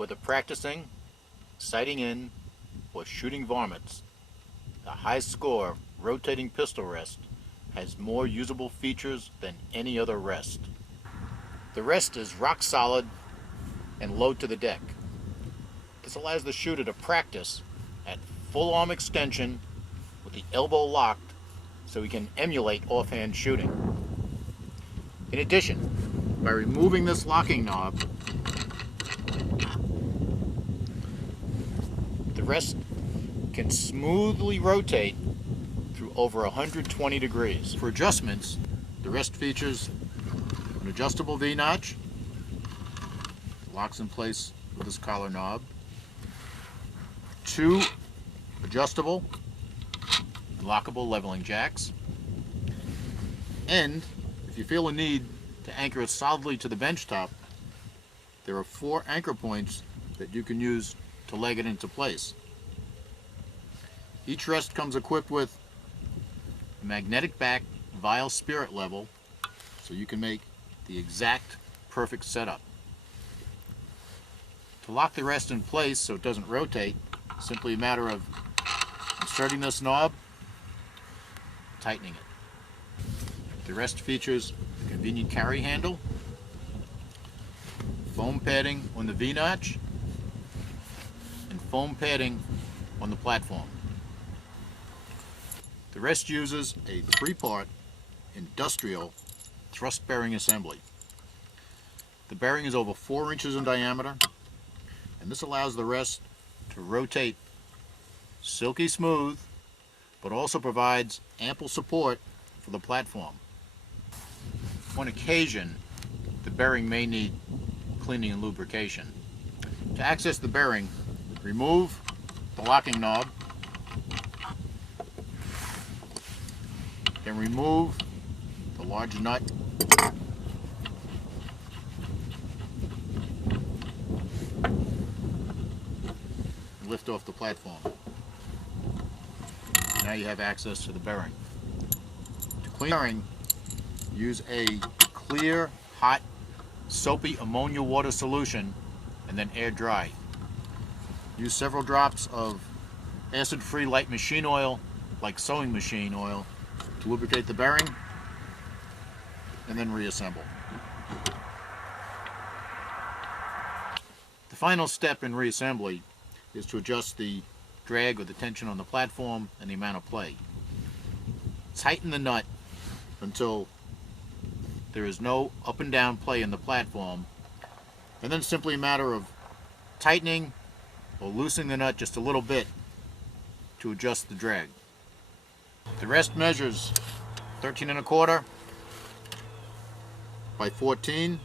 Whether practicing, sighting in, or shooting varmints, the Hyskore rotating pistol rest has more usable features than any other rest. The rest is rock solid and low to the deck. This allows the shooter to practice at full arm extension with the elbow locked so he can emulate offhand shooting. In addition, by removing this locking knob, the rest can smoothly rotate through over 120 degrees. For adjustments, the rest features an adjustable V-notch, locks in place with this collar knob, 2 adjustable and lockable leveling jacks, and if you feel a need to anchor it solidly to the bench top, there are 4 anchor points that you can use to leg it into place. Each rest comes equipped with a magnetic back vial spirit level so you can make the exact perfect setup. To lock the rest in place so it doesn't rotate, it's simply a matter of inserting this knob, tightening it. The rest features a convenient carry handle, foam padding on the V-notch, and foam padding on the platform. The rest uses a 3-part industrial thrust bearing assembly. The bearing is over 4 inches in diameter, and this allows the rest to rotate silky smooth, but also provides ample support for the platform. On occasion, the bearing may need cleaning and lubrication. To access the bearing, remove the locking knob, then remove the large nut, and lift off the platform. Now you have access to the bearing. To clean the bearing, use a clear, hot, soapy ammonia water solution and then air dry. Use several drops of acid-free light machine oil, like sewing machine oil, to lubricate the bearing, and then reassemble. The final step in reassembly is to adjust the drag or the tension on the platform and the amount of play. Tighten the nut until there is no up and down play in the platform, and then simply a matter of tightening or loosening the nut just a little bit to adjust the drag. The rest measures 13 1/4 by 14.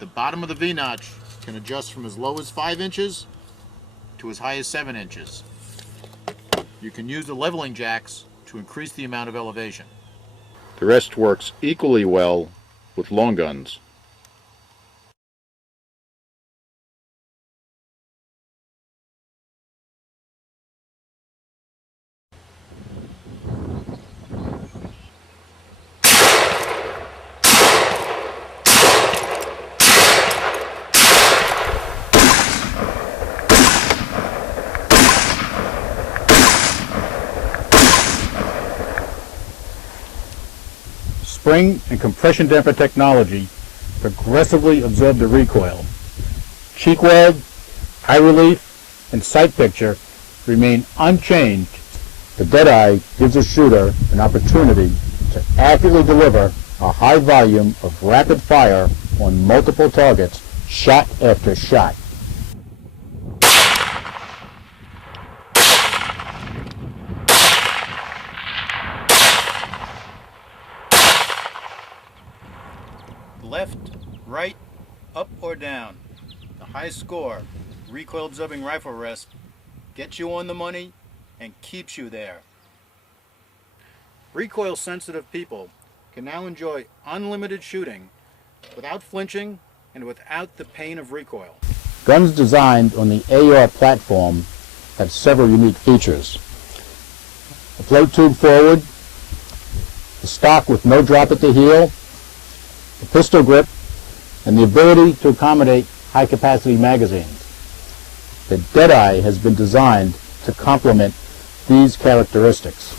The bottom of the V-notch can adjust from as low as 5 inches to as high as 7 inches. You can use the leveling jacks to increase the amount of elevation. The rest works equally well with long guns. Spring and compression damper technology progressively absorb the recoil. Cheek weld, high relief, and sight picture remain unchanged. The Deadeye gives a shooter an opportunity to accurately deliver a high volume of rapid fire on multiple targets, shot after shot. Left, right, up or down, the Hyskore recoil absorbing rifle rest gets you on the money and keeps you there. Recoil sensitive people can now enjoy unlimited shooting without flinching and without the pain of recoil. Guns designed on the AR platform have several unique features. A float tube forward, the stock with no drop at the heel, the pistol grip, and the ability to accommodate high-capacity magazines. The Deadeye has been designed to complement these characteristics.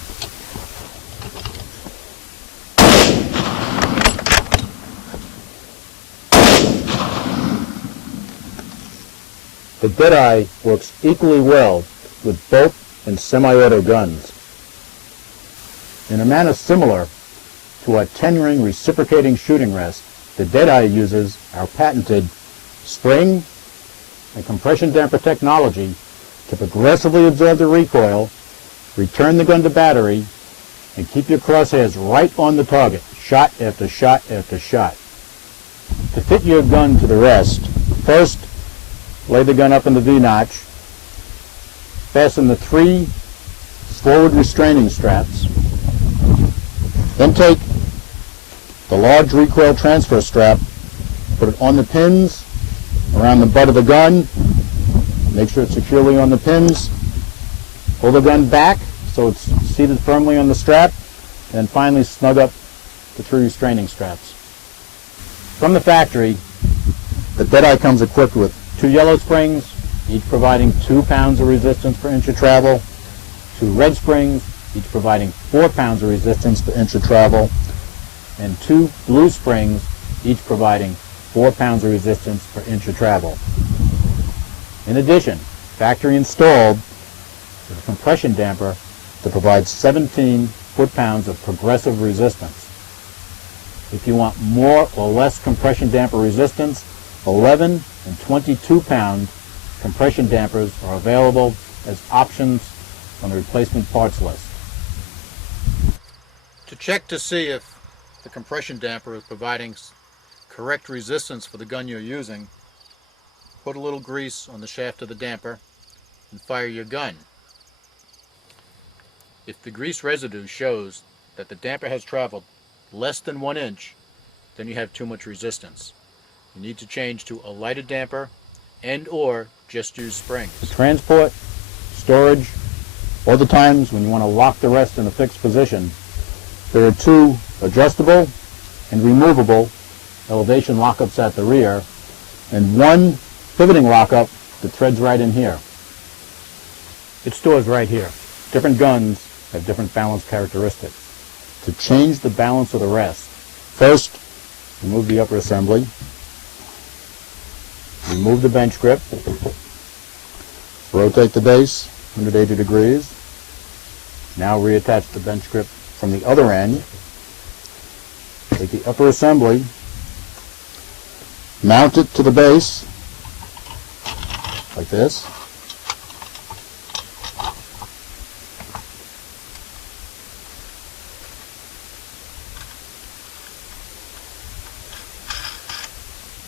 The Deadeye works equally well with bolt and semi-auto guns. In a manner similar to our 10-ring reciprocating shooting rest, the Deadeye uses our patented spring and compression damper technology to progressively absorb the recoil, return the gun to battery, and keep your crosshairs right on the target, shot after shot after shot. To fit your gun to the rest, first lay the gun up in the V-notch, fasten the 3 forward restraining straps, then take the large recoil transfer strap, put it on the pins around the butt of the gun, make sure it's securely on the pins, pull the gun back so it's seated firmly on the strap, and then finally snug up the 3 restraining straps. From the factory, the Deadeye comes equipped with 2 yellow springs, each providing 2 pounds of resistance per inch of travel, 2 red springs, each providing 4 pounds of resistance per inch of travel, and 2 blue springs, each providing 4 pounds of resistance per inch of travel. In addition, factory installed is a compression damper that provides 17 foot-pounds of progressive resistance. If you want more or less compression damper resistance, 11 and 22-pound compression dampers are available as options on the replacement parts list. To check to see if the compression damper is providing correct resistance for the gun you're using, put a little grease on the shaft of the damper and fire your gun. If the grease residue shows that the damper has traveled less than 1 inch, then you have too much resistance. You need to change to a lighter damper and or just use springs. Transport, storage, or the times when you want to lock the rest in a fixed position, there are 2 adjustable and removable elevation lockups at the rear and 1 pivoting lockup that threads right in here. It stores right here. Different guns have different balance characteristics. To change the balance of the rest, first remove the upper assembly, remove the bench grip, rotate the base 180 degrees, now reattach the bench grip from the other end, take the upper assembly, mount it to the base like this,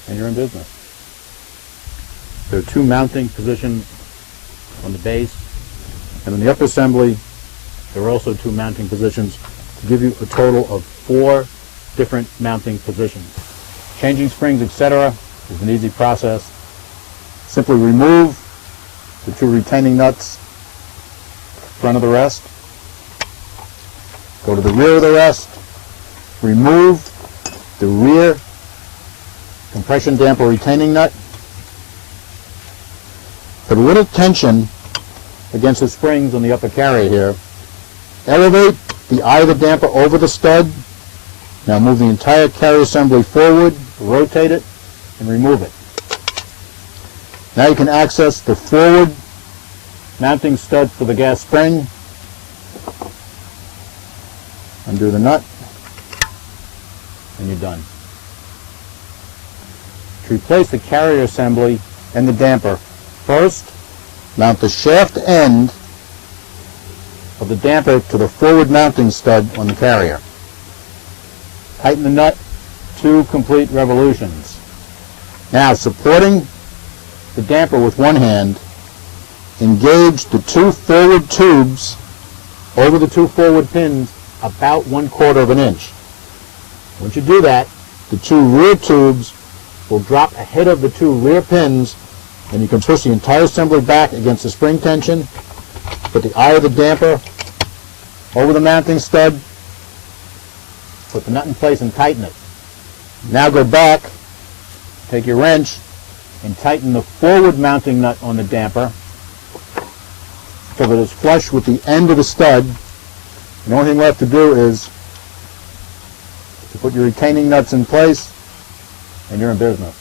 and you're in business. There are 2 mounting positions on the base, and on the upper assembly there are also 2 mounting positions to give you a total of 4 different mounting positions. Changing springs, etc. is an easy process. Simply remove the 2 retaining nuts front of the rest, go to the rear of the rest, remove the rear compression damper retaining nut, put a little tension against the springs on the upper carrier here, elevate the eye of the damper over the stud, now move the entire carrier assembly forward, rotate it, and remove it. Now you can access the forward mounting stud for the gas spring, undo the nut, and you're done. To replace the carrier assembly and the damper, first mount the shaft end of the damper to the forward mounting stud on the carrier. Tighten the nut 2 complete revolutions. Now, supporting the damper with one hand, engage the 2 forward tubes over the 2 forward pins about 1/4 of an inch. Once you do that, the 2 rear tubes will drop ahead of the 2 rear pins, and you can push the entire assembly back against the spring tension, put the eye of the damper over the mounting stud, put the nut in place and tighten it. Now go back, take your wrench, and tighten the forward mounting nut on the damper so that it's flush with the end of the stud. The only thing left to do is to put your retaining nuts in place, and you're in business.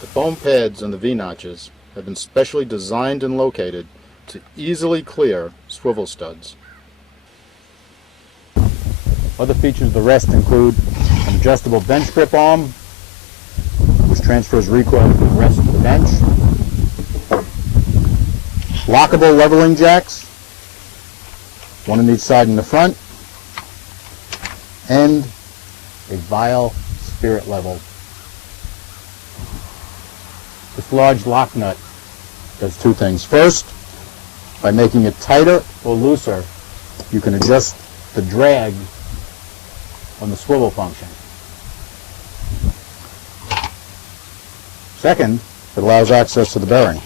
The foam pads on the V-notches have been specially designed and located to easily clear swivel studs. Other features of the Rest include an adjustable bench grip arm, which transfers recoil from the rest of the bench, lockable leveling jacks, one on each side in the front, and a vial spirit level. This large lock nut does two things. First, by making it tighter or looser, you can adjust the drag on the swivel function. Second, it allows access to the bearing.